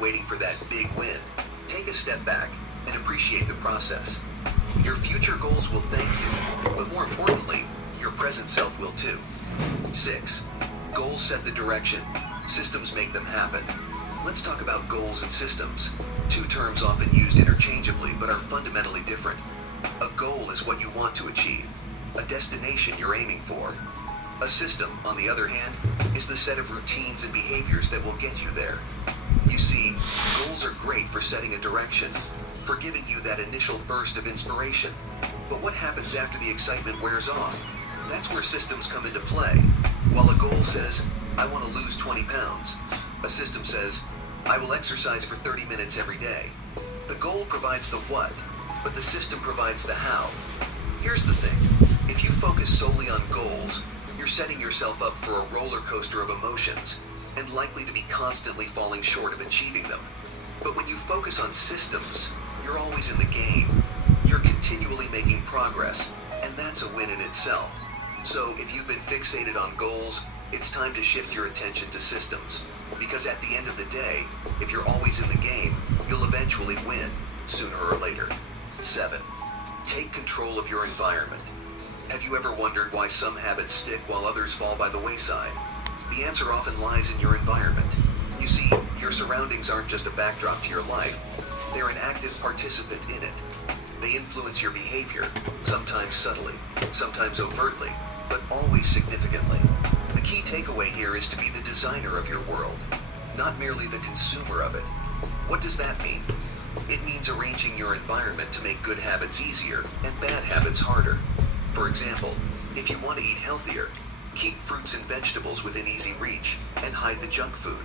waiting for that big win. Take a step back and appreciate the process. Your future goals will thank you, but more importantly, your present self will too. 6. Goals set the direction. Systems make them happen. Let's talk about goals and systems. Two terms often used interchangeably but are fundamentally different. A goal is what you want to achieve, a destination you're aiming for. A system, on the other hand, is the set of routines and behaviors that will get you there. You see, goals are great for setting a direction, for giving you that initial burst of inspiration. But what happens after the excitement wears off? That's where systems come into play. While a goal says, I want to lose 20 pounds, a system says, I will exercise for 30 minutes every day. The goal provides the what, but the system provides the how. Here's the thing, if you focus solely on goals, you're setting yourself up for a roller coaster of emotions, and likely to be constantly falling short of achieving them. But when you focus on systems, you're always in the game. You're continually making progress, and that's a win in itself. So if you've been fixated on goals, it's time to shift your attention to systems. Because at the end of the day, if you're always in the game, you'll eventually win, sooner or later. 7. Take control of your environment. Have you ever wondered why some habits stick while others fall by the wayside? The answer often lies in your environment. You see, your surroundings aren't just a backdrop to your life. They're an active participant in it. They influence your behavior, sometimes subtly, sometimes overtly, but always significantly. The key takeaway here is to be the designer of your world, not merely the consumer of it. What does that mean? It means arranging your environment to make good habits easier and bad habits harder. For example, if you want to eat healthier, keep fruits and vegetables within easy reach and hide the junk food.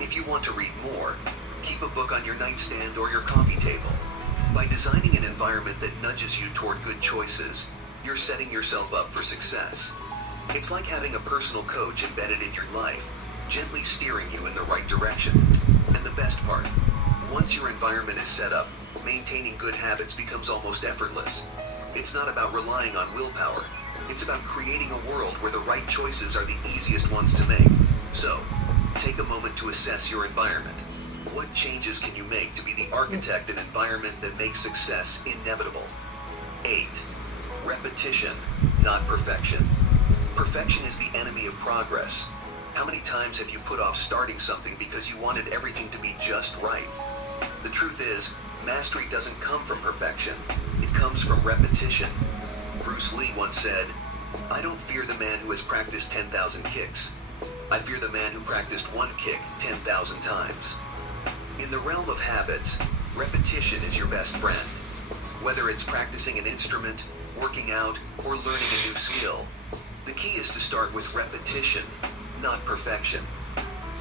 If you want to read more, keep a book on your nightstand or your coffee table. By designing an environment that nudges you toward good choices, you're setting yourself up for success. It's like having a personal coach embedded in your life, gently steering you in the right direction. And the best part, once your environment is set up, maintaining good habits becomes almost effortless. It's not about relying on willpower. It's about creating a world where the right choices are the easiest ones to make. So, take a moment to assess your environment. What changes can you make to be the architect and environment that makes success inevitable? 8. Repetition, not perfection. Perfection is the enemy of progress. How many times have you put off starting something because you wanted everything to be just right? The truth is, mastery doesn't come from perfection. It comes from repetition. Bruce Lee once said, I don't fear the man who has practiced 10,000 kicks. I fear the man who practiced one kick 10,000 times. In the realm of habits, repetition is your best friend. Whether it's practicing an instrument, working out, or learning a new skill, the key is to start with repetition, not perfection.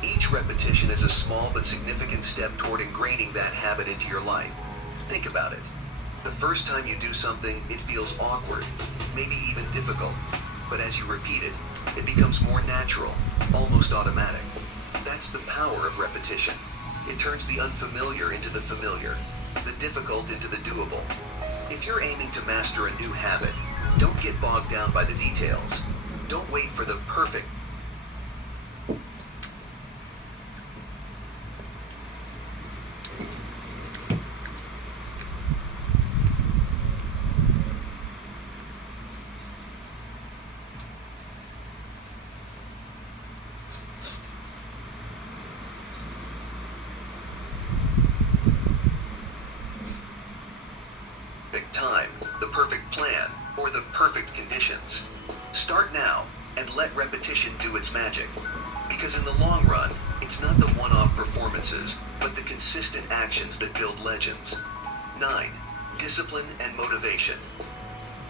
Each repetition is a small but significant step toward ingraining that habit into your life. Think about it. The first time you do something, it feels awkward, maybe even difficult. But as you repeat it, it becomes more natural, almost automatic. That's the power of repetition. It turns the unfamiliar into the familiar, the difficult into the doable. If you're aiming to master a new habit, don't get bogged down by the details. Don't wait for the perfect. Time, the perfect plan, or the perfect conditions. Start now and let repetition do its magic. Because in the long run, it's not the one-off performances, but the consistent actions that build legends. 9. Discipline and motivation.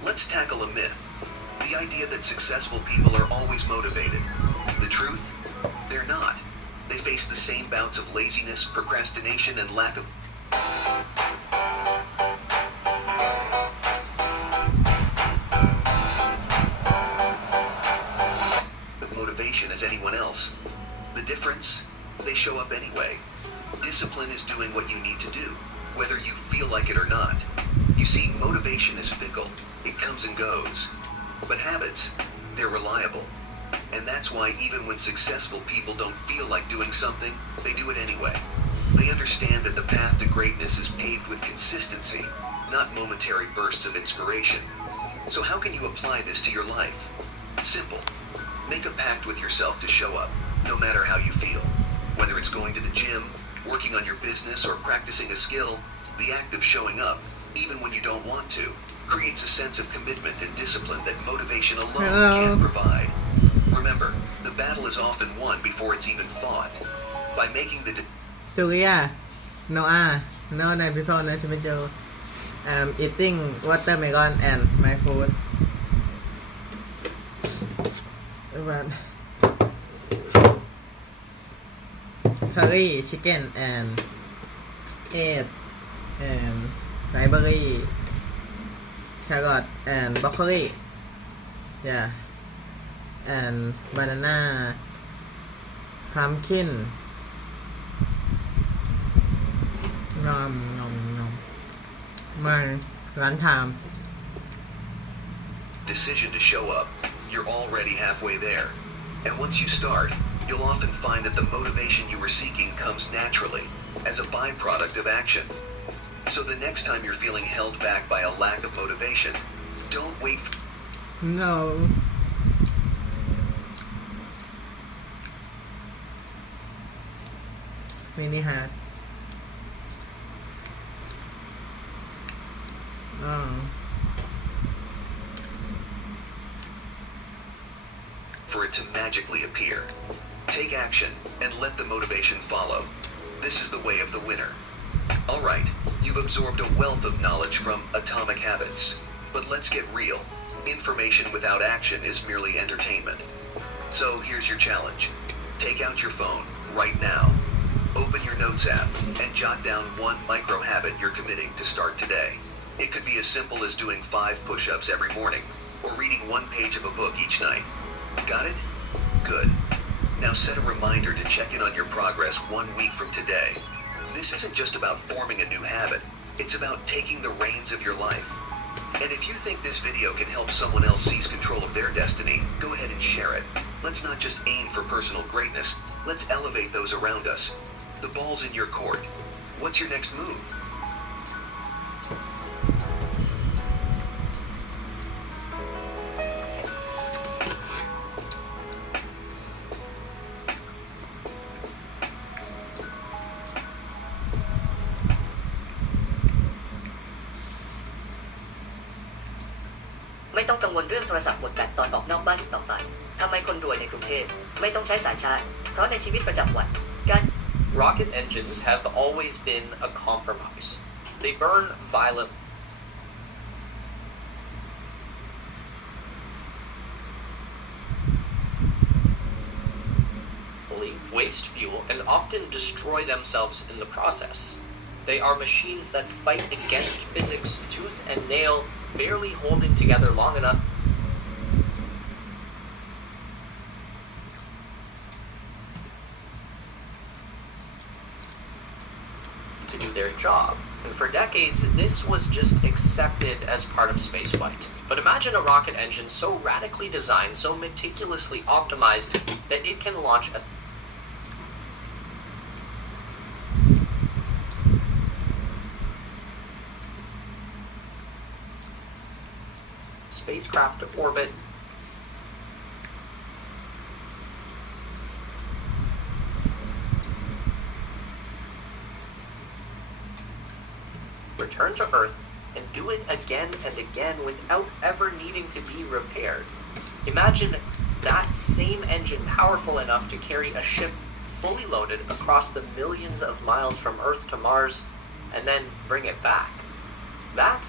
Let's tackle a myth. The idea that successful people are always motivated. The truth? They're not. They face the same bouts of laziness, procrastination, and lack of motivation as anyone else. The difference? They show up anyway. Discipline is doing what you need to do, whether you feel like it or not. You see, motivation is fickle. It comes and goes. But habits, they're reliable. And that's why even when successful people don't feel like doing something, they do it anyway. They understand that the path to greatness is paved with consistency, not momentary bursts of inspiration. So how can you apply this to your life? Simple. Make a pact with yourself to show up, no matter how you feel. Whether it's going to the gym, working on your business, or practicing a skill, the act of showing up, even when you don't want to, creates a sense of commitment and discipline that motivation alone can't provide. Remember, the battle is often won before it's even fought. By making the Julia, Noah, no night before no to eating watermelon and my food. But curry, chicken and egg and library, carrot and broccoli. Yeah. And banana, pumpkin. My lunchtime. decision to show up, you're already halfway there. And once you start, you'll often find that the motivation you were seeking comes naturally, as a byproduct of action. So the next time you're feeling held back by a lack of motivation, don't wait for No. Mini hat. for it to magically appear. Take action and let the motivation follow. This is the way of the winner. Alright, you've absorbed a wealth of knowledge from Atomic Habits. But let's get real. Information without action is merely entertainment. So here's your challenge. Take out your phone right now. Open your Notes app and jot down one micro habit you're committing to start today. It could be as simple as doing 5 push-ups every morning or reading 1 page of a book each night. Got it? Good. Now set a reminder to check in on your progress 1 week from today. This isn't just about forming a new habit. It's about taking the reins of your life. And if you think this video can help someone else seize control of their destiny, go ahead and share it. Let's not just aim for personal greatness. Let's elevate those around us. The ball's in your court. What's your next move?ไม่ต้องกังวลเรื่องโทรศัพท์หมดแบตตอนออกนอกบ้านอีกต่อไปทำไมคนรวยในกรุงเทพไม่ต้องใช้สายชาร์จเพราะในชีวิตประจำวันการ Rocket engines have always been a compromise. They burn violently, waste fuel, and often destroy themselves in the process. They are machines that fight against physics tooth and nail, barely holding together long enough to do their job. And for decades, this was just accepted as part of spaceflight. But imagine a rocket engine so radically designed, so meticulously optimized, that it can launch a spacecraft to orbit, return to Earth, and do it again and again without ever needing to be repaired. Imagine that same engine powerful enough to carry a ship fully loaded across the millions of miles from Earth to Mars, and then bring it back. That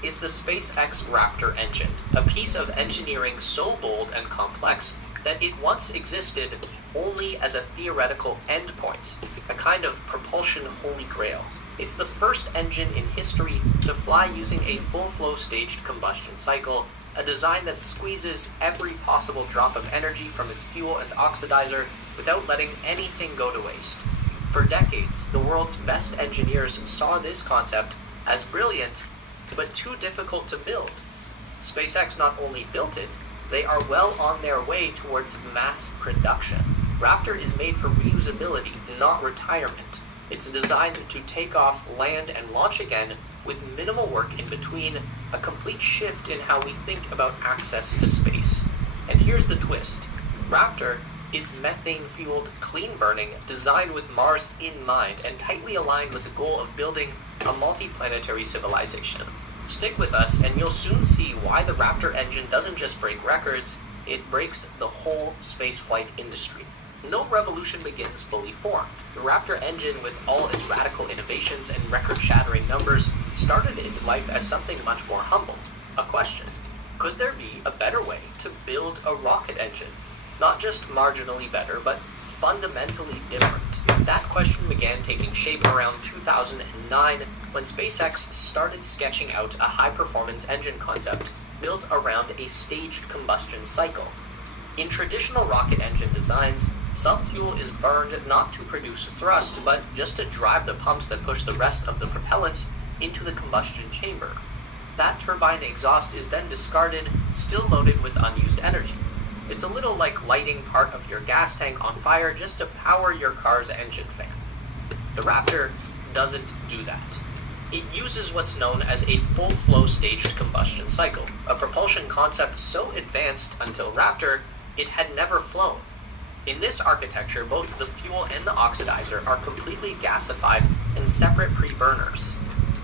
is the SpaceX Raptor engine, a piece of engineering so bold and complex that it once existed only as a theoretical endpoint, a kind of propulsion holy grail. It's the first engine in history to fly using a full-flow staged combustion cycle, a design that squeezes every possible drop of energy from its fuel and oxidizer without letting anything go to waste. For decades, the world's best engineers saw this concept as brilliant, but too difficult to build. SpaceX not only built it, they are well on their way towards mass production. Raptor is made for reusability, not retirement. It's designed to take off, land, and launch again with minimal work in between, a complete shift in how we think about access to space. And here's the twist. Raptor is methane-fueled, clean-burning, designed with Mars in mind, and tightly aligned with the goal of building a multi-planetary civilization. Stick with us, and you'll soon see why the Raptor engine doesn't just break records, it breaks the whole spaceflight industry. No revolution begins fully formed. The Raptor engine, with all its radical innovations and record-shattering numbers, started its life as something much more humble. A question: could there be a better way to build a rocket engine? Not just marginally better, but fundamentally different. That question began taking shape around 2009 when SpaceX started sketching out a high-performance engine concept built around a staged combustion cycle. In traditional rocket engine designs, some fuel is burned not to produce thrust, but just to drive the pumps that push the rest of the propellant into the combustion chamber. That turbine exhaust is then discarded, still loaded with unused energy. It's a little like lighting part of your gas tank on fire just to power your car's engine fan. The Raptor doesn't do that. It uses what's known as a full-flow staged combustion cycle, a propulsion concept so advanced until Raptor, it had never flown. In this architecture, both the fuel and the oxidizer are completely gasified in separate pre-burners.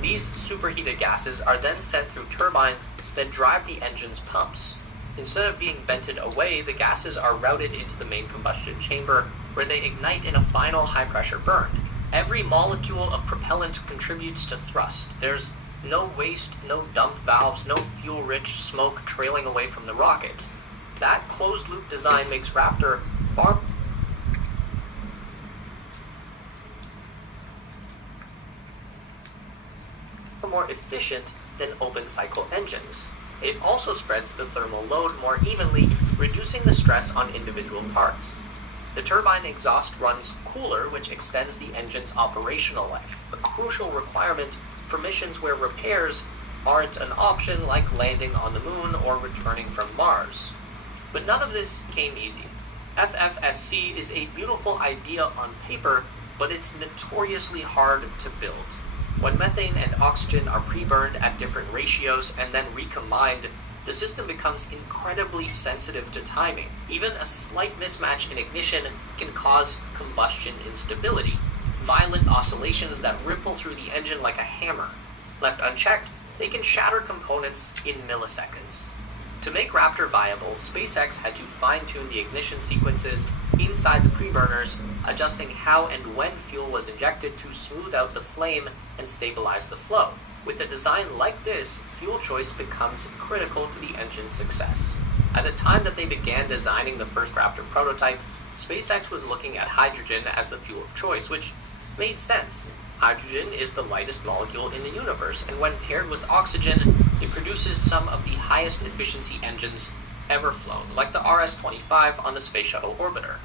These superheated gases are then sent through turbines that drive the engine's pumps. Instead of being vented away, the gases are routed into the main combustion chamber, where they ignite in a final high-pressure burn. Every molecule of propellant contributes to thrust. There's no waste, no dump valves, no fuel-rich smoke trailing away from the rocket. That closed-loop design makes Raptor far more efficient than open-cycle engines. It also spreads the thermal load more evenly, reducing the stress on individual parts. The turbine exhaust runs cooler, which extends the engine's operational life, a crucial requirement for missions where repairs aren't an option, like landing on the moon or returning from Mars. But none of this came easy. FFSC is a beautiful idea on paper, but it's notoriously hard to build. When methane and oxygen are pre-burned at different ratios and then recombined, the system becomes incredibly sensitive to timing. Even a slight mismatch in ignition can cause combustion instability, violent oscillations that ripple through the engine like a hammer. Left unchecked, they can shatter components in milliseconds. To make Raptor viable, SpaceX had to fine-tune the ignition sequences inside the pre-burners, adjusting how and when fuel was injected to smooth out the flame and stabilize the flow. With a design like this, fuel choice becomes critical to the engine's success. At the time that they began designing the first Raptor prototype, SpaceX was looking at hydrogen as the fuel of choice, which made sense. Hydrogen is the lightest molecule in the universe, and when paired with oxygen, it produces some of the highest efficiency engines ever flown, like the RS-25 on the Space Shuttle Orbiter.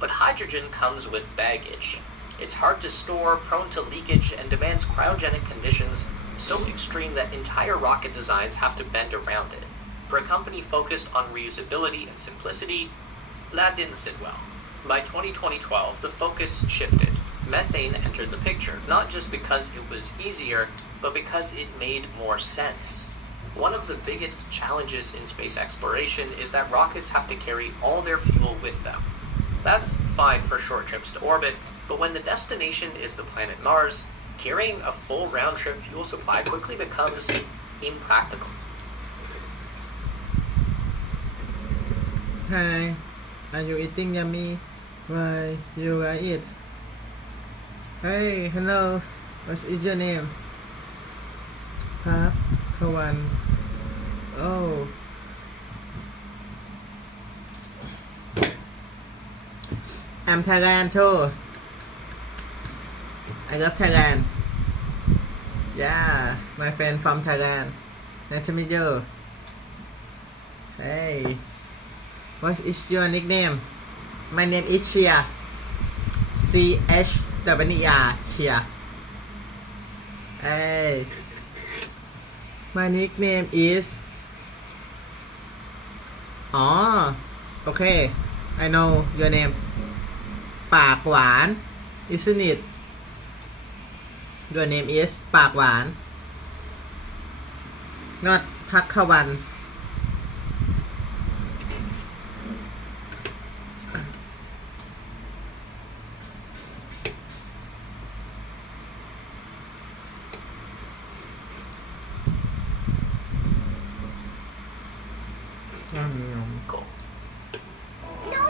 But hydrogen comes with baggage. It's hard to store, prone to leakage, and demands cryogenic conditions so extreme that entire rocket designs have to bend around it. For a company focused on reusability and simplicity, that didn't sit well. By 2012, the focus shifted. Methane entered the picture, not just because it was easier, but because it made more sense. One of the biggest challenges in space exploration is that rockets have to carry all their fuel with them. That's fine for short trips to orbit, but when the destination is the planet Mars, carrying a full round-trip fuel supply quickly becomes impractical. Hi, are you eating yummy? Why you guys eat? Hey, hello. What is your name? Park Kawan. Oh. I'm Thailand too. I love Thailand. Yeah, my friend from Thailand. Nice to meet you. Hey. What is your nickname? My name is Chia. CHWR Chia. Hey. My nickname is. Oh, okay. I know your name. ปากหวาน isn't it? Your name is ปากหวาน not พักขวัน Cool. No.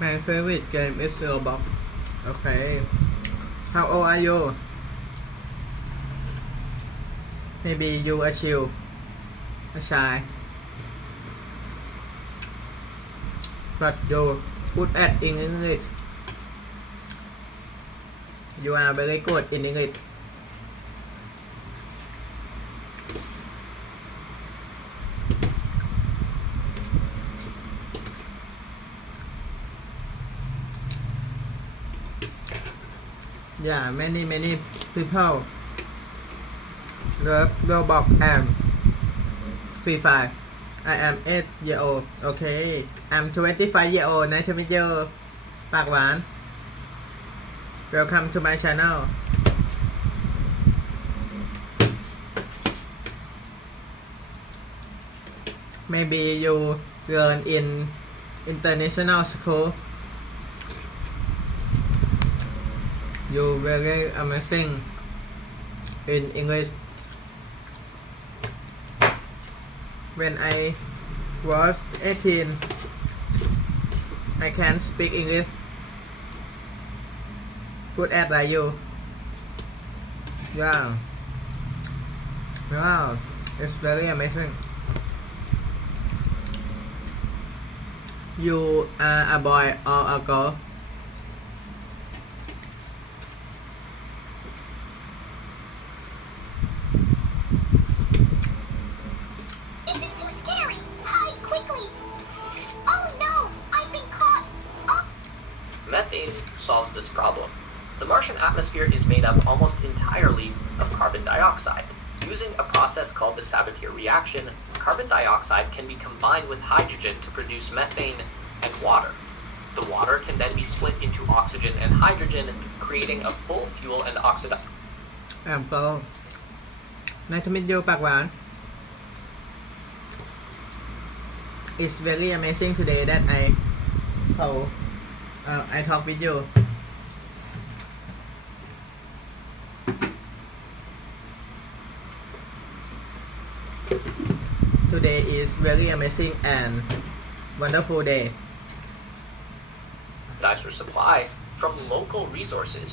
My favorite game is Roblox. Okay. How old are you? Maybe you are chill, a shy. But you good at English. You are very good in English. Yeah, many people love Roblox and Free Fire. I am 8 year old. Okay. I'm 25 year old. Nice to meet you. ปากหวาน Welcome to my channel. Maybe you learn in international school. You very amazing in English. When I was 18, I can speak English good at like you. Yeah. Wow, it's very amazing. You are a boy or a girl? This is too scary. Hide quickly. Oh no, I've been caught. Oh, Methane solves this problem. The Martian atmosphere is made up almost entirely of carbon dioxide. Using a process called the Sabatier reaction, carbon dioxide can be combined with hydrogen to produce methane and water. The water can then be split into oxygen and hydrogen, creating a full fuel and oxidized. I'm so nice to meet you ปากหวาน It's very amazing today that I talk with you. Today is very amazing and wonderful day. Supply from local resources.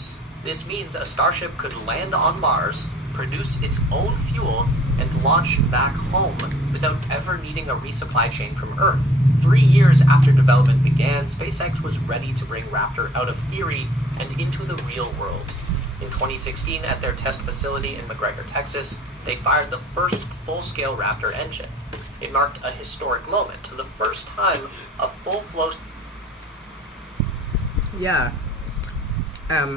This means a starship could land on Mars, produce its own fuel, and launch back home without ever needing a resupply chain from Earth. 3 years after development began, SpaceX was ready to bring Raptor out of theory and into the real world. In 2016, at their test facility in McGregor, Texas, they fired the first full-scale Raptor engine. It marked a historic moment, the first time a full-flow Yeah, I'm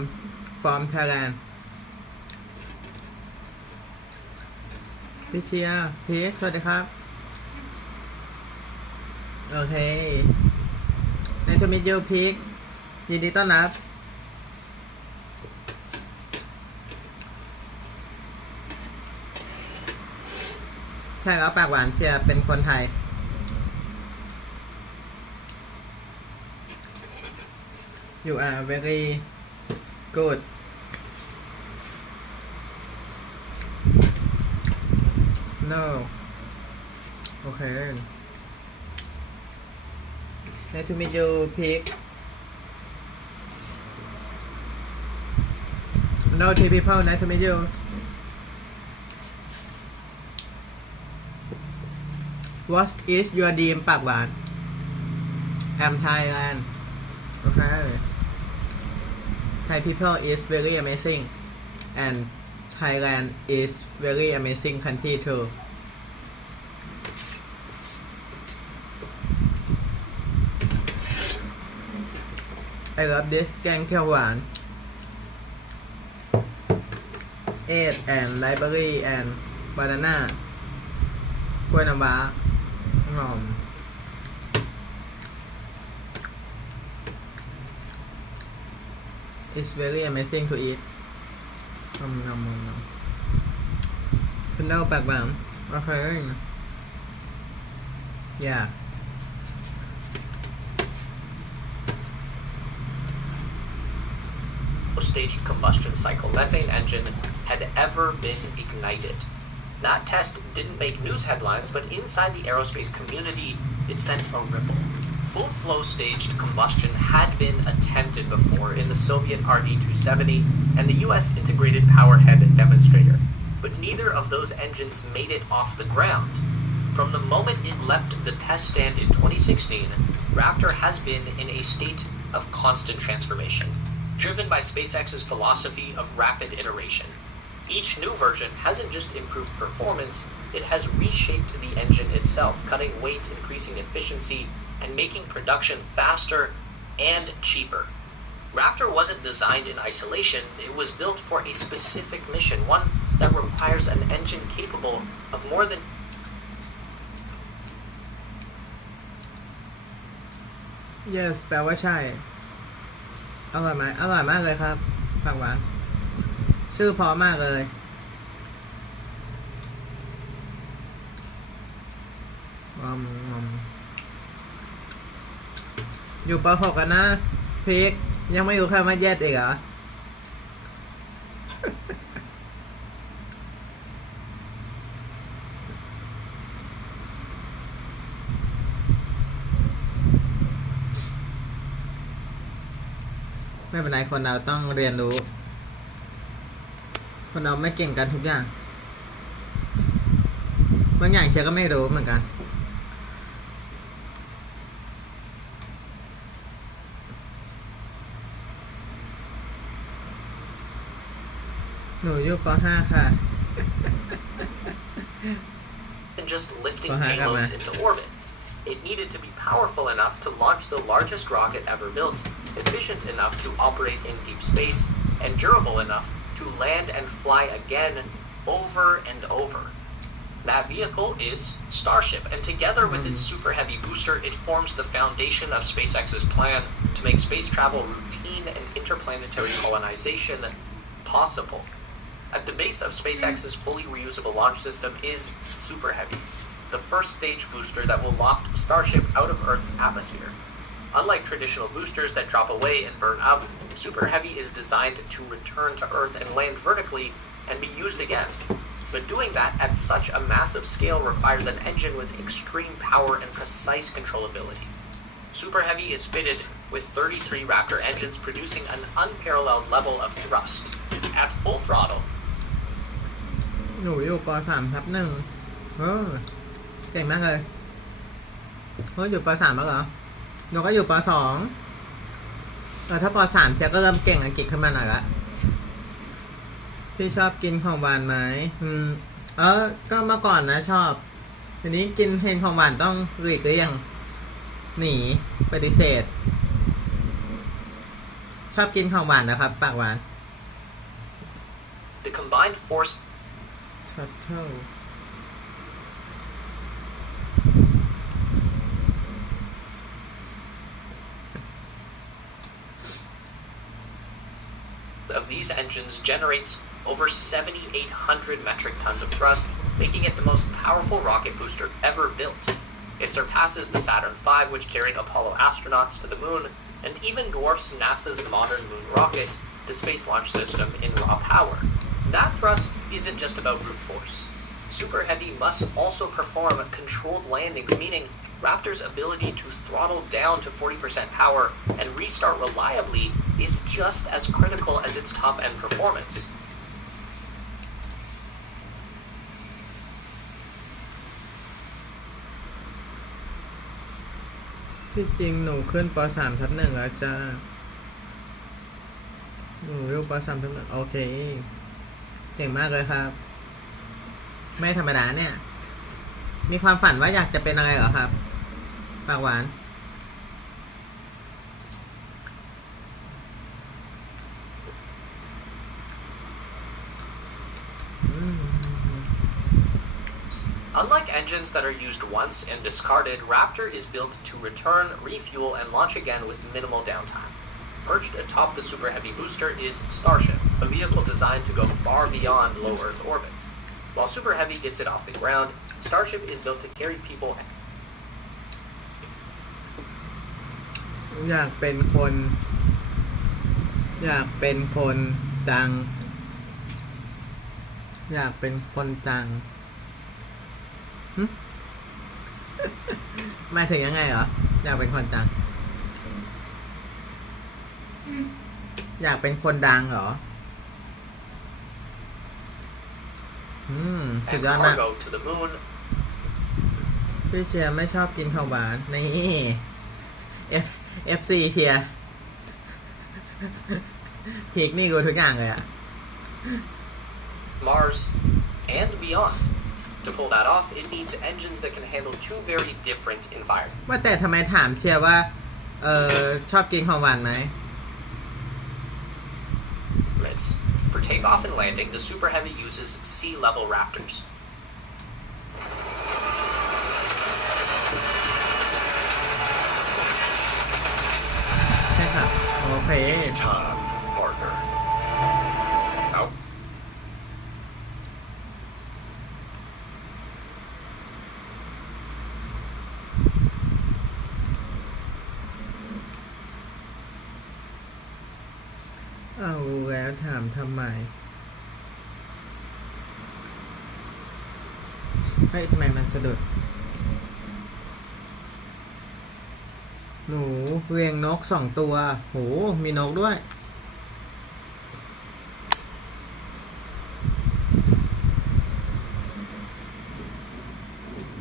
from Thailand. พี่เชียร์พีคสวัสดีครับ โอเค Nice to meet you พีคยินดีต้อนรับ ใช่แล้วปากหวานเชียร์เป็นคนไทย You are very good. No. Okay. Nice to meet you, Pig. No, three people. Nice to meet you. What is your dream ปากหวาน I'm Thailand. Okay. Thai people is very amazing and Thailand is very amazing country too. I love this แกงเขียวหวาน egg and library and banana กล้วยน้ำว้าหอม it's very amazing to eat คุณเล่าปากหวานโอเค yeah Staged combustion cycle methane engine had ever been ignited. That test didn't make news headlines, but inside the aerospace community, it sent a ripple. Full flow staged combustion had been attempted before in the Soviet RD-270 and the US integrated powerhead demonstrator, but neither of those engines made it off the ground. From the moment it left the test stand in 2016, Raptor has been in a state of constant transformation, driven by SpaceX's philosophy of rapid iteration. Each new version hasn't just improved performance, it has reshaped the engine itself, cutting weight, increasing efficiency, and making production faster and cheaper. Raptor wasn't designed in isolation, it was built for a specific mission, one that requires an engine capable of more than yes แปลว่าใช่อร่อยไหมอร่อยมากเลยครับปากหวานชื่อเพราะมากเลยอยู่ป .6 กันนะพีกยังไม่รู้คำว่าแยดอีกเหรอ ไม่เป็นไรคนเราต้องเรียนรู้คนเราไม่เก่งกันทุกอย่างบางอย่างเชียร์ก็ไม่รู้เหมือนกันหนูอยู่ป .5 ค่ะ and just lifting payloads into orbit. It needed to be powerful enough to launch the largest rocket ever built, efficient enough to operate in deep space, and durable enough to land and fly again over and over. That vehicle is Starship, and together with its super heavy booster, it forms the foundation of SpaceX's plan to make space travel routine and interplanetary colonization possible. At the base of SpaceX's fully reusable launch system is Super Heavy, the first stage booster that will loft Starship out of Earth's atmosphere. Unlike traditional boosters that drop away and burn up, Super Heavy is designed to return to Earth and land vertically and be used again. But doing that at such a massive scale requires an engine with extreme power and precise controllability. Super Heavy is fitted with 33 Raptor engines producing an unparalleled level of thrust. At full throttle, หนูอยู่ป .3/1 เก่งมากเลยอยู่ป .3 แล้วเหรอหนูก็อยู่ป .2 ถ้าป .3 เชียร์ก็เริ่มเก่งอังกฤษขึ้นมาหน่อยละพี่ชอบกินของหวานไหมก็เมื่อก่อนนะชอบทีนี้กินเห็นของหวานต้องหลีกเลี่ยงหนีปฏิเสธชอบกินของหวานนะครับปากหวาน the combined force Shuttle of these engines generates over 7,800 metric tons of thrust, making it the most powerful rocket booster ever built. It surpasses the Saturn V, which carried Apollo astronauts to the moon, and even dwarfs NASA's modern moon rocket, the Space Launch System, in raw power. That thrust isn't just about brute force. Super Heavy must also perform controlled landings, meaning Raptor's ability to throttle down to 40% power and restart reliably is just as critical as its top-end performance. ที่จริงหนูขึ้นป .3/1 แล้วจ้าหนูอยู่ป .3/1 โอเคเก่งมากเลยครับไม่ธรรมดาเนี่ยมีความฝันว่าอยากจะเป็นอะไรเหรอครับปากหวานUnlike engines that are used once and discarded, Raptor is built to return, refuel, and launch again with minimal downtime. Perched atop the Super Heavy booster is Starship, a vehicle designed to go far beyond low Earth orbits. While Super Heavy gets it off the ground, Starship is built to carry people. อยากเป็นคนจัง อยากเป็นคนจังหึ หมายถึงยังไงเหรอ อยากเป็นคนจัง อยากเป็นคนดังเหรอ สุด and ยอดมาก cargo to the moon. พี่เชียร์ไม่ชอบกินข้าวหวานนี่ FC เชียร์พีกนี่กูทุกอย่างเลยอะ Mars, and beyond. To pull that off, it needs engines that can handle two very different environments. ว่าแต่ทำไมถามเชียร์ว่า ชอบกินของหวานไหม For takeoff and landing, the Super Heavy uses sea-level Raptors. ใช่ค่ะ โอเค It's time, partner. Out. เอาแล้วถามทำไมเฮ้ยทำไมมันสะดุด หนูเรียงนก2 ตัว โห มีนกด้วย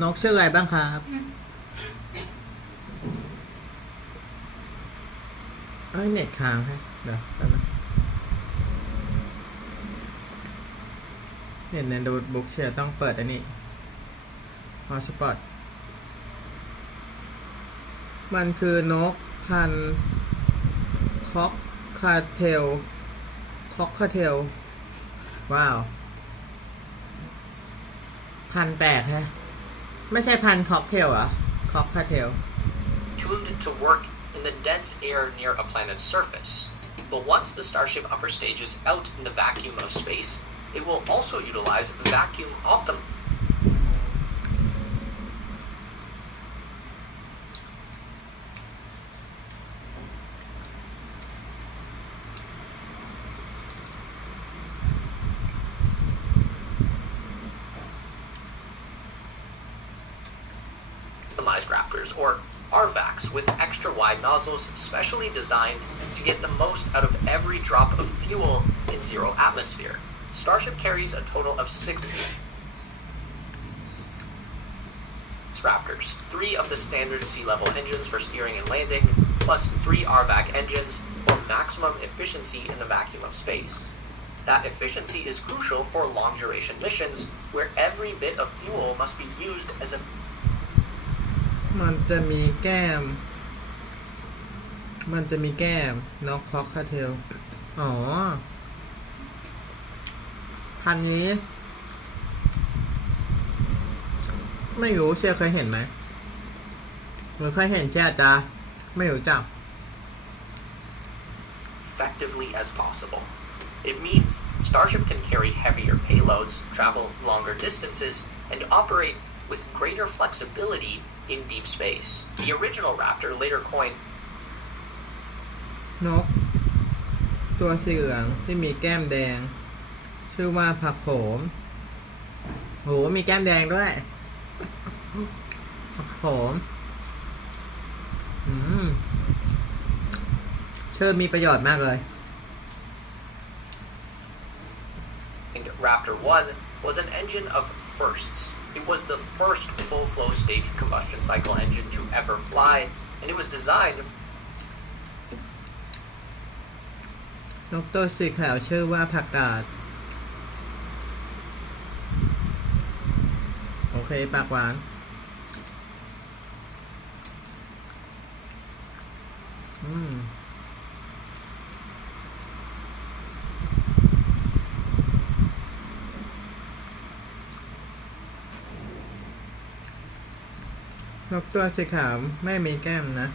นกชื่ออะไรบ้างครับ เอ้ย เน็ตค้างฮะเดี๋ยวแป๊บนึงเน็ตในโน้ตบุ๊กเชียร์ต้องเปิดอันนี้ฮอตสปอตมันคือนกพันธุ์คอกคาเทล ว้าว พันธุ์แปลกฮะ ไม่ใช่พันธุ์ค็อกเทลเหรอ คอกคาเทล Tuned to work in the dense air near a planet's surface. But once the Starship upper stage is out in the vacuum of space, it will also utilize vacuum optimized Raptors, or RVACs, with extra wide nozzles specially designed to get the most out of every drop of fuel in zero atmosphere. Starship carries a total of 6 Raptors, 3 of the standard sea-level engines for steering and landing, plus 3 RVAC engines for maximum efficiency in the vacuum of space. That efficiency is crucial for long-duration missions, where every bit of fuel must be used as a มันจะมีแก้ม นกคอกคาเทล อ๋อ พันนี้ ไม่รู้เชียร์เคยเห็นไหมหรือเคยเห็นเชียร์จะไม่รู้จัก effectively as possible. It means Starship can carry heavier payloads, travel longer distances, and operate with greater flexibility in deep space. The original Raptor, later coined นก ตัวสีเหลืองที่มีแก้มแดง ชื่อว่าผักโขมโหมีแก้มแดงด้วย ผักโขมชื่อมีประโยชน์มากเลย Raptor 1 was an engine of firsts. It was the first full-flow staged combustion cycle engine to ever fly, and it was designed นกตัวสีขาวชื่อว่าผักกาด โอเคปากหวาน นกตัวสีขาวไม่มีแก้มนะ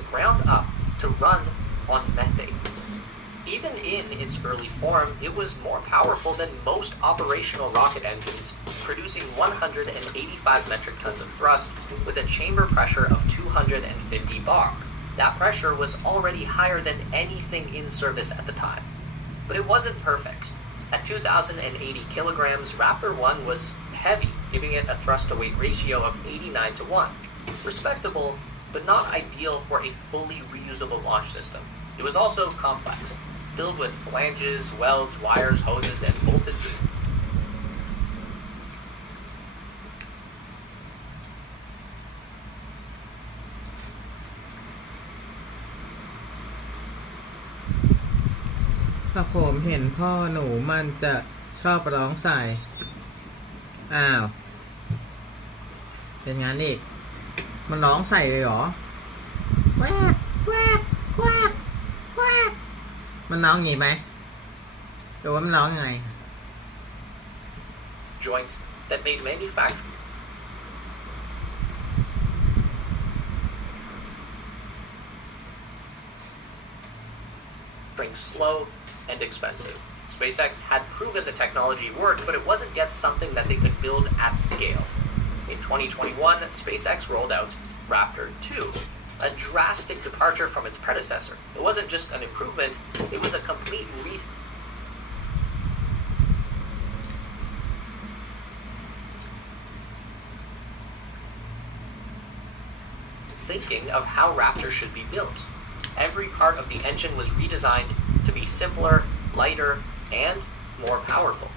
the ground up to run on methane. Even in its early form, it was more powerful than most operational rocket engines, producing 185 metric tons of thrust with a chamber pressure of 250 bar. That pressure was already higher than anything in service at the time. But it wasn't perfect. At 2,080 kilograms, Raptor 1 was heavy, giving it a thrust-to-weight ratio of 89:1. Respectable, but not ideal for a fully reusable launch system. It was also complex, filled with flanges, welds, wires, hoses, and bolted. ถ้าผมเห็นพ่อหนูมันจะชอบร้องใส่ อ้าว เป็นงั้นอีก มันร้องใส่เลยเหรอแวกแวกแวกแวกมันร้องอย่างงี้ไหมหรือว่ามันร้องยังไง Joints that made manufacturing slow and expensive. SpaceX had proven the technology worked, but it wasn't yet something that they could build at scale. In 2021, SpaceX rolled out Raptor 2, a drastic departure from its predecessor. It wasn't just an improvement, it was a complete rethinking of how Raptor should be built. Every part of the engine was redesigned to be simpler, lighter, and more powerful.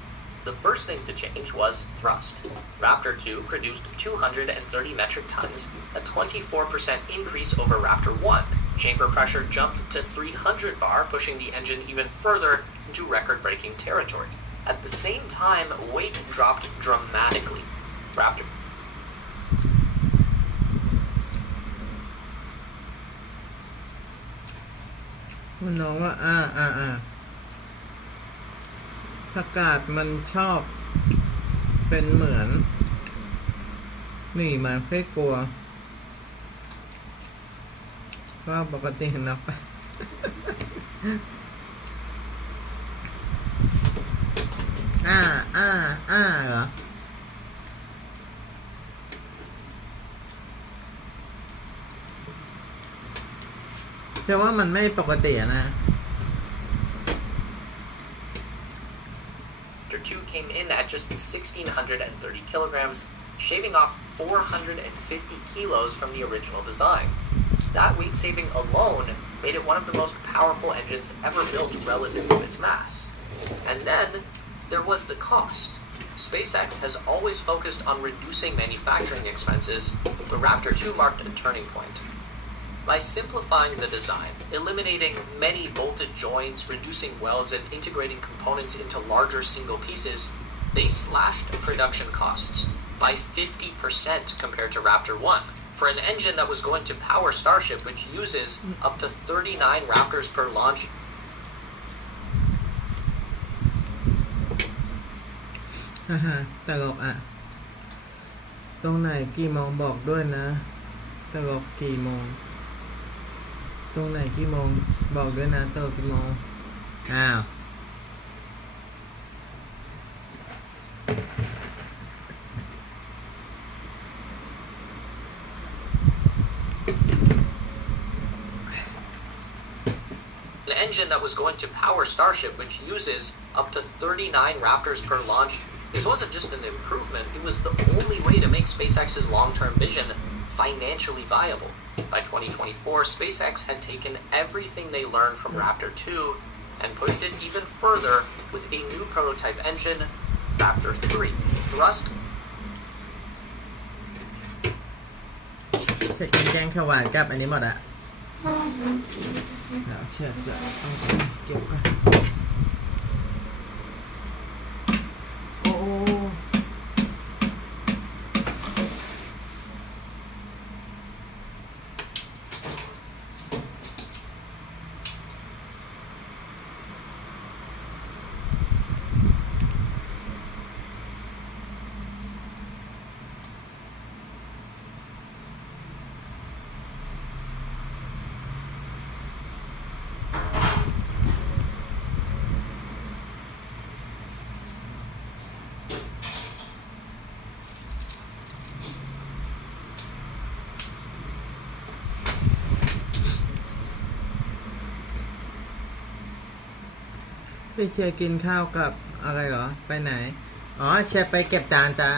The first thing to change was thrust. Raptor 2 produced 230 metric tons, a 24% increase over Raptor 1. Chamber pressure jumped to 300 bar, pushing the engine even further into record-breaking territory. At the same time, weight dropped dramatically. Raptorมันน้องว่าผักกาดมันชอบเป็นเหมือนนี่มันแค่กลัวก็ปกตินะปะ เหรอแค่ว่ามันไม่ปกตินะ Raptor 2 came in at just 1,630 kilograms, shaving off 450 kilos from the original design. That weight saving alone made it one of the most powerful engines ever built relative to its mass. And then there was the cost. SpaceX has always focused on reducing manufacturing expenses, but Raptor 2 marked a turning point. By simplifying the design, eliminating many bolted joints, reducing welds, and integrating components into larger single pieces, they slashed production costs by 50% compared to Raptor 1. For an engine that was going to power Starship, which uses up to 39 Raptors per launch, ตลกตรงไหนกี่โมงบอกด้วยนะตลกกี่โมงตรงไหนกี่โมงบอกด้วยนะตลกกี่โมงan engine that was going to power Starship, which uses up to 39 Raptors per launch, this wasn't just an improvement, it was the only way to make SpaceX's long-term vision financially viable. By 2024, SpaceX had taken everything they learned from Raptor 2 and pushed it even further with a new prototype engine, Raptor 3. Thrust เสร็จกินแกงขวานกับอันนี้หมดอะเชื่อจะเอาเก็บก่อนโอ้ พี่เชียร์กินข้าวกับอะไรเหรอ ไปไหน อ๋อเชียร์ไปเก็บจานจ้า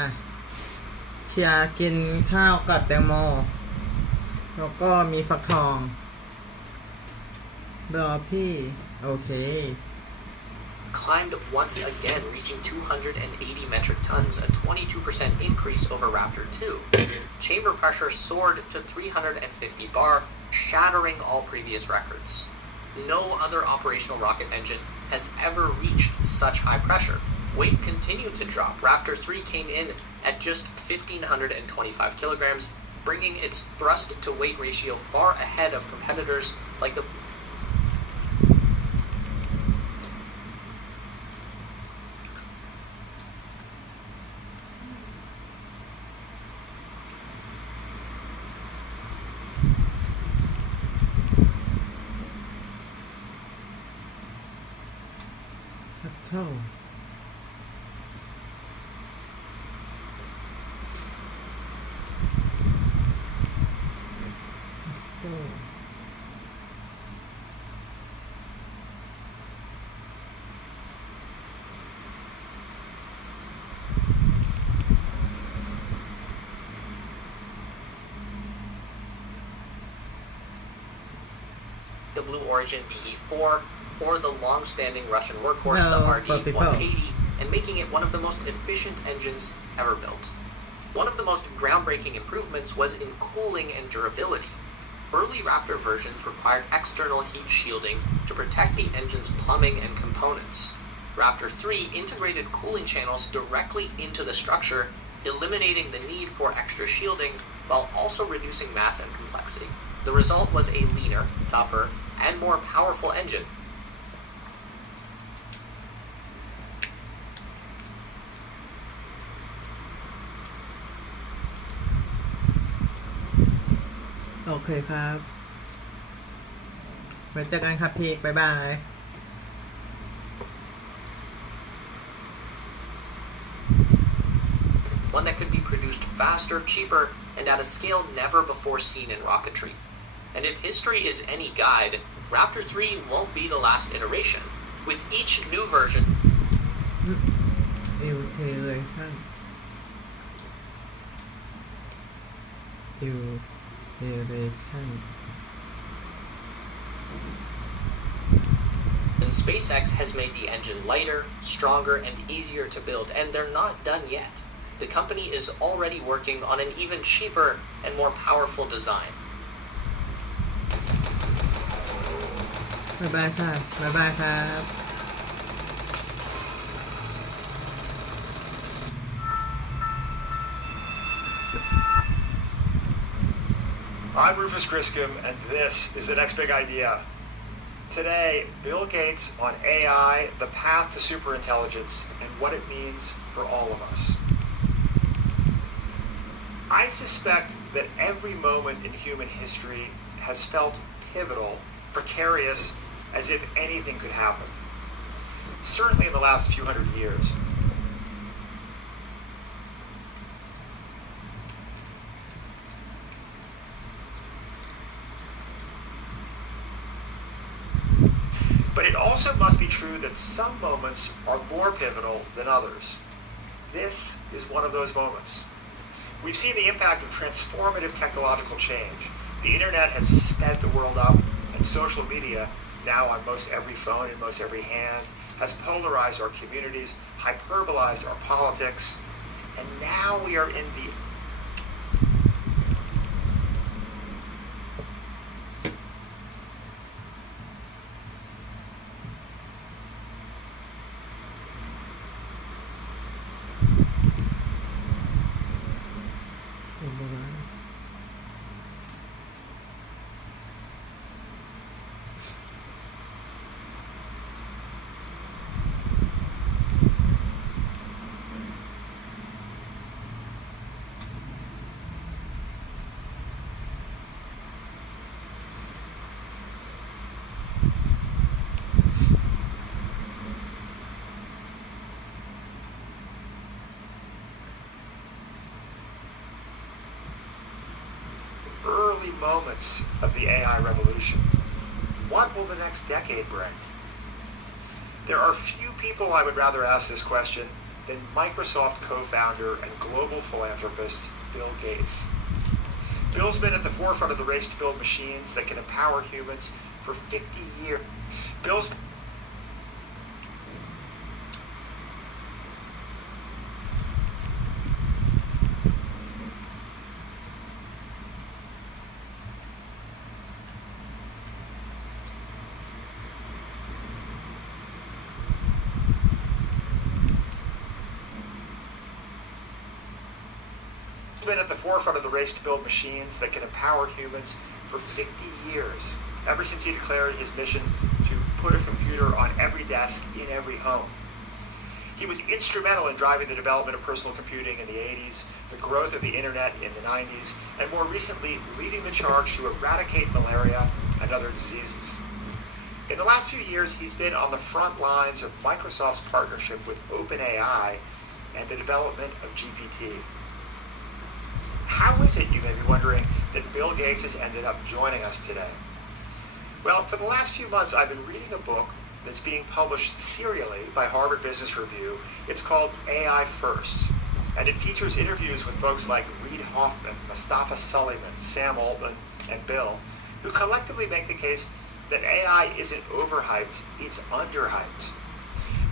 เชียร์กินข้าวกับแตงโม แล้วก็มีฟักทองรอพี่ โอเค Climbed once again, reaching 280 metric tons, a 22% increase over Raptor 2. Chamber pressure soared to 350 bar, shattering all previous records. No other operational rocket engine has ever reached such high pressure. Weight continued to drop. Raptor 3 came in at just 1,525 kilograms, bringing its thrust to weight ratio far ahead of competitors like the Shuttle. Let's go. the Blue Origin BE-4 or the long-standing Russian workhorse, No, the puppy RD-180, and making it one of the most efficient engines ever built. One of the most groundbreaking improvements was in cooling and durability. Early Raptor versions required external heat shielding to protect the engine's plumbing and components. Raptor 3 integrated cooling channels directly into the structure, eliminating the need for extra shielding while also reducing mass and complexity. The result was a leaner, tougher, and more powerful engine. โอเคครับ ไว้เจอกันครับพี่ บ๊ายบาย One that could be produced faster, cheaper, and at a scale never before seen in rocketry. And if history is any guide, Raptor 3 won't be the last iteration. With each new version, อิวเทเลยท่านอิวเทเลชั่น and SpaceX has made the engine lighter, stronger, and easier to build, and they're not done yet. The company is already working on an even cheaper and more powerful design. บ๊ายบายค่ะ บ๊ายบายครับ I'm Rufus Griscom, and this is The Next Big Idea. Today, Bill Gates on AI, the path to superintelligence, and what it means for all of us. I suspect that every moment in human history has felt pivotal, precarious, as if anything could happen. Certainly in the last few hundred years. But it also must be true that some moments are more pivotal than others. This is one of those moments. We've seen the impact of transformative technological change. The internet has sped the world up, and social media, now on most every phone and most every hand, has polarized our communities, hyperbolized our politics, and now we are in the early moments of the AI revolution. What will the next decade bring? There are few people I would rather ask this question than Microsoft co-founder and global philanthropist Bill Gates. Bill's been at the forefront of the race to build machines that can empower humans for 50 years. Bill's been at the forefront of the race to build machines that can empower humans for 50 years, ever since he declared his mission to put a computer on every desk in every home. He was instrumental in driving the development of personal computing in the 80s, the growth of the internet in the 90s, and more recently, leading the charge to eradicate malaria and other diseases. In the last few years, he's been on the front lines of Microsoft's partnership with OpenAI and the development of GPT. How is it, you may be wondering, that Bill Gates has ended up joining us today? Well, for the last few months, I've been reading a book that's being published serially by Harvard Business Review. It's called AI First, and it features interviews with folks like Reid Hoffman, Mustafa Suleyman, Sam Altman, and Bill, who collectively make the case that AI isn't overhyped, it's underhyped.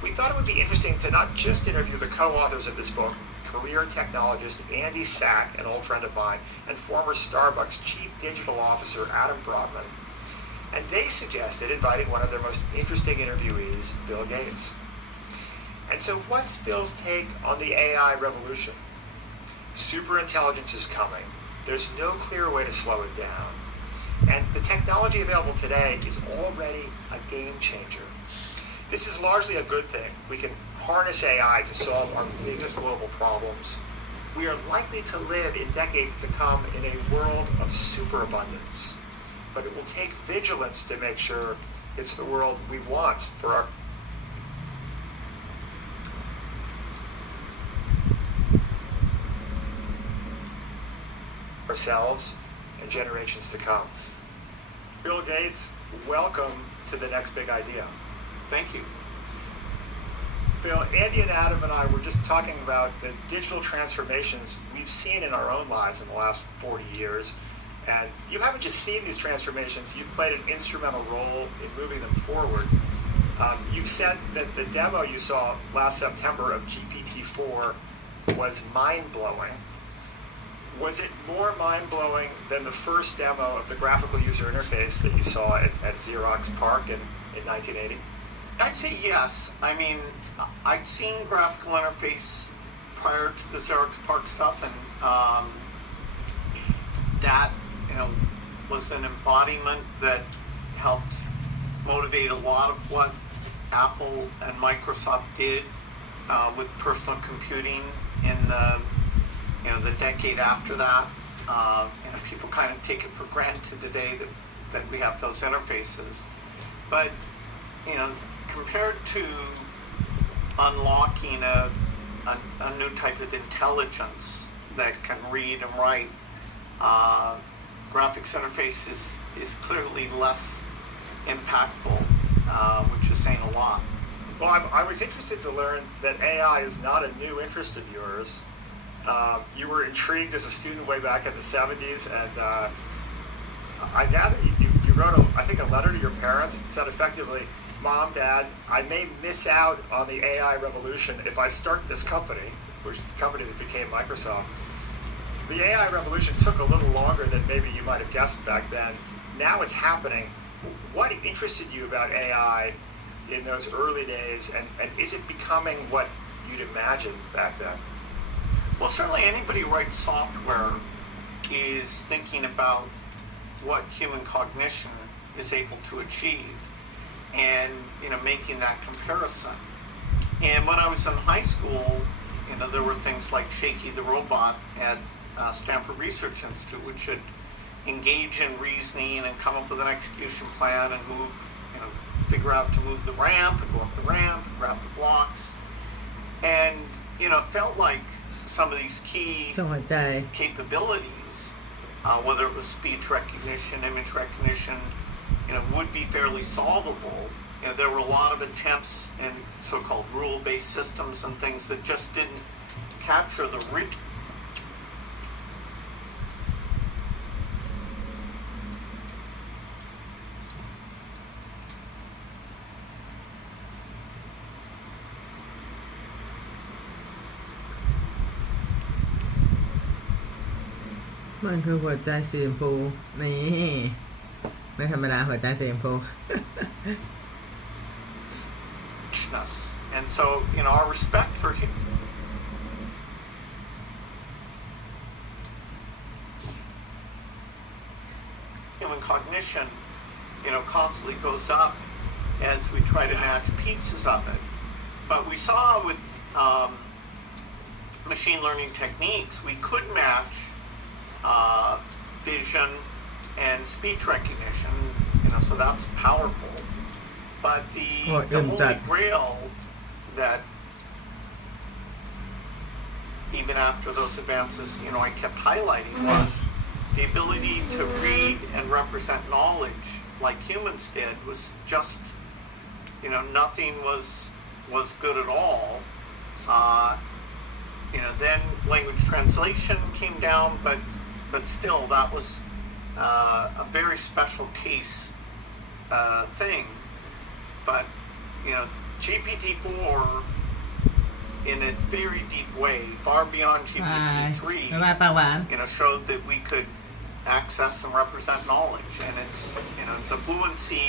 We thought it would be interesting to not just interview the co-authors of this book, career technologist Andy Sack, an old friend of mine, and former Starbucks Chief Digital Officer Adam Broadman. And they suggested inviting one of their most interesting interviewees, Bill Gates. And so what's Bill's take on the AI revolution? Superintelligence is coming. There's no clear way to slow it down. And the technology available today is already a game changer. This is largely a good thing. We can harness AI to solve our biggest global problems. We are likely to live in decades to come in a world of superabundance. But it will take vigilance to make sure it's the world we want for ourselves and generations to come. Bill Gates, welcome to the next big idea. Thank you. Bill, Andy and Adam and I were just talking about the digital transformations we've seen in our own lives in the last 40 years. And you haven't just seen these transformations, you've played an instrumental role in moving them forward. You've said that the demo you saw last September of GPT-4 was mind-blowing. Was it more mind-blowing than the first demo of the graphical user interface that you saw at Xerox PARC in 1980? I'd say yes. I mean, I'd seen graphical interface prior to the Xerox PARC stuff, and that, was an embodiment that helped motivate a lot of what Apple and Microsoft did with personal computing in the decade after that. People kind of take it for granted today that we have those interfaces, but compared to unlocking a new type of intelligence that can read and write, graphics interface is clearly less impactful, which is saying a lot. Well, I was interested to learn that AI is not a new interest of yours. You were intrigued as a student way back in the 70s, and I gather you wrote, a letter to your parents that said effectively, Mom, Dad, I may miss out on the AI revolution if I start this company, which is the company that became Microsoft. The AI revolution took a little longer than maybe you might have guessed back then. Now it's happening. What interested you about AI in those early days, and is it becoming what you'd imagined back then? Well, certainly anybody who writes software is thinking about what human cognition is able to achieve and, making that comparison. And when I was in high school, there were things like Shaky the Robot at Stanford Research Institute, which should engage in reasoning and come up with an execution plan and move, figure out to move the ramp and go up the ramp and grab the blocks. And, it felt like some of these key capabilities, whether it was speech recognition, image recognition, would be fairly solvable you know, there were a lot of attempts in so-called rule-based systems and things that just didn't capture the rich. มันคือหัวใจสีชมพูนี่ไม่ธรรมดาหัวใจสีชมพู And so, you know, our respect for human cognition, you know, constantly goes up as we try to match pieces of it. But we saw with machine learning techniques, we could match vision and speech recognition, you know, so that's powerful. But the holy grail that even after those advances, you know, I kept highlighting was the ability to read and represent knowledge like humans did was just, you know, nothing was good at all. You know, then language translation came down, but still that was a very special case thing. But, you know, GPT-4 in a very deep way, far beyond GPT-3, you know, showed that we could access and represent knowledge. And it's, you know, the fluency